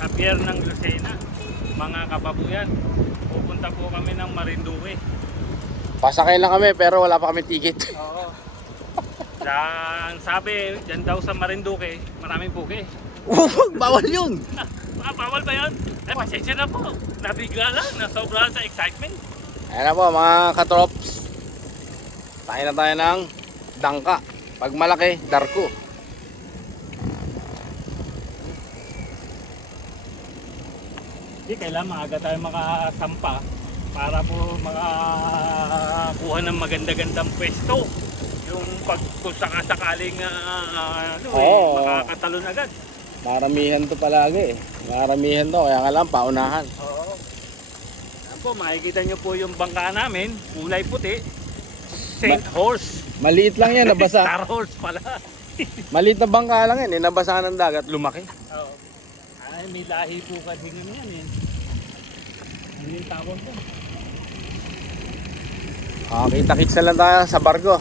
sa pier ng Lucena, mga kababuyan. Pupunta po kami ng Marinduque. Pasakay lang kami pero wala pa kami ticket. Oo. Ang sabi, dyan daw sa Marinduque, maraming buke. Bawal yun! Bawal ba yun? Eh, pasensya na po. Nabigla lang, nasobrahan sa excitement. Ayan na po mga katrops. Tayo na tayo ng dangka. Pag malaki, darko. Hindi, kailangan maaga tayo makasampa para po makakuha ng maganda-gandang pwesto. Yung pag kung sakasakaling Oo. makakatalon agad. Maramihan to palagi eh. Maramihan to, kaya nga lang paunahan. Oo. Ayan po, makikita nyo po yung bangka namin, kulay puti. Saint Horse. Maliit lang yan, nabasa. Star Horse pala. Maliit na bangka lang yan, eh. Nabasa ng dagat, lumaki. Oo. Ay, may lahi po kasi nga yan eh. Ano yung tawag ko? Kita-kits na lang tayo sa barko.